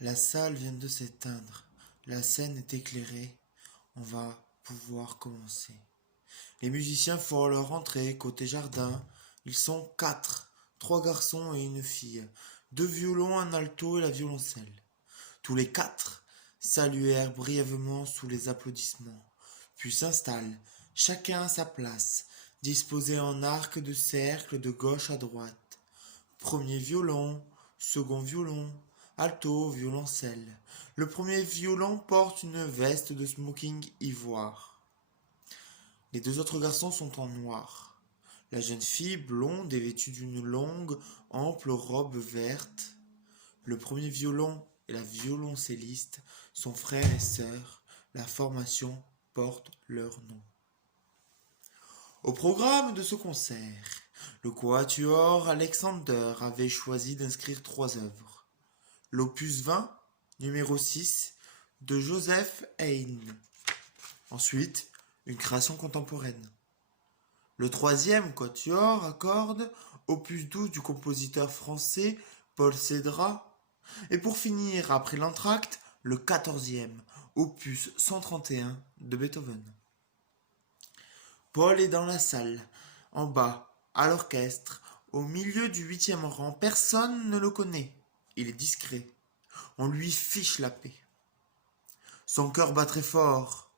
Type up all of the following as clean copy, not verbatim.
La salle vient de s'éteindre. La scène est éclairée. On va pouvoir commencer. Les musiciens font leur entrée côté jardin. Ils sont 4, 3 garçons et une fille, 2 violons, un alto et la violoncelle. Tous les 4 saluèrent brièvement sous les applaudissements, puis s'installent, chacun à sa place, disposés en arc de cercle de gauche à droite. Premier violon, second violon, alto, violoncelle. Le premier violon porte une veste de smoking ivoire. Les 2 autres garçons sont en noir. La jeune fille blonde est vêtue d'une longue, ample robe verte. Le premier violon et la violoncelliste sont frères et sœurs. La formation porte leur nom. Au programme de ce concert, le quatuor Alexander avait choisi d'inscrire 3 œuvres. L'opus 20, numéro 6, de Joseph Haydn. Ensuite, une création contemporaine. Le 3e quatuor à cordes, opus 12 du compositeur français Paul Cédras. Et pour finir, après l'entracte, le 14e, opus 131 de Beethoven. Paul est dans la salle, en bas, à l'orchestre, au milieu du 8e rang. Personne ne le connaît. Il est discret. On lui fiche la paix. Son cœur bat très fort.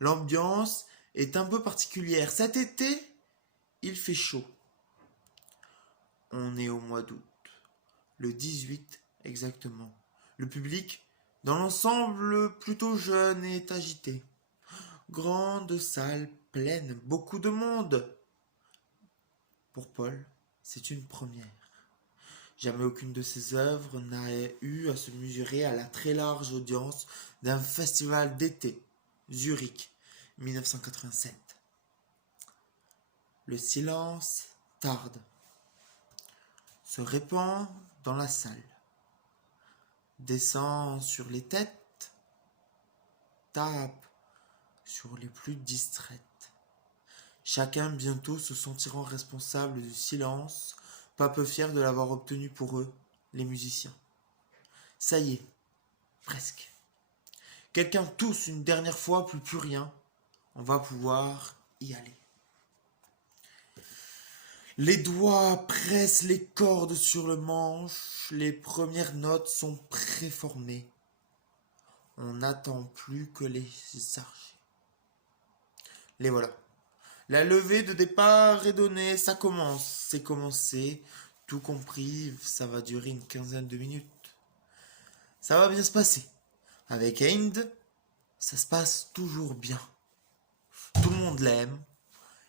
L'ambiance est un peu particulière. Cet été, il fait chaud. On est au mois d'août. Le 18 exactement. Le public, dans l'ensemble, plutôt jeune et agité. Grande salle pleine, beaucoup de monde. Pour Paul, c'est une première. Jamais aucune de ses œuvres n'a eu à se mesurer à la très large audience d'un festival d'été, Zurich, 1987. Le silence tarde, se répand dans la salle, descend sur les têtes, tape sur les plus distraites. Chacun bientôt se sentiront responsable du silence, pas peu fiers de l'avoir obtenu pour eux, les musiciens. Ça y est, presque. Quelqu'un tousse une dernière fois, plus rien. On va pouvoir y aller. Les doigts pressent les cordes sur le manche, les premières notes sont préformées. On n'attend plus que les archers. Les voilà. La levée de départ est donnée, ça commence, c'est commencé, tout compris, ça va durer une quinzaine de minutes. Ça va bien se passer. Avec Haydn, ça se passe toujours bien. Tout le monde l'aime.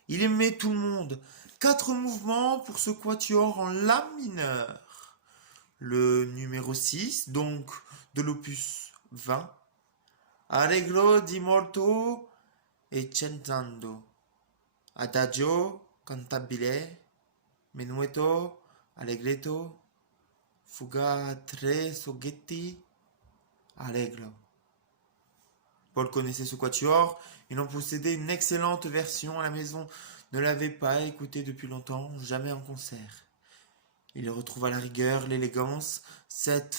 Il aimait tout le monde. 4 mouvements pour ce quatuor en la mineur. Le numéro 6, donc de l'opus 20. Allegro di molto e cantando. Adagio cantabile, menuetto, allegretto, fuga tre soggetti, allegro. Paul connaissait ce quatuor, il en possédait une excellente version à la maison, ne l'avait pas écouté depuis longtemps, jamais en concert. Il retrouva la rigueur, l'élégance, cette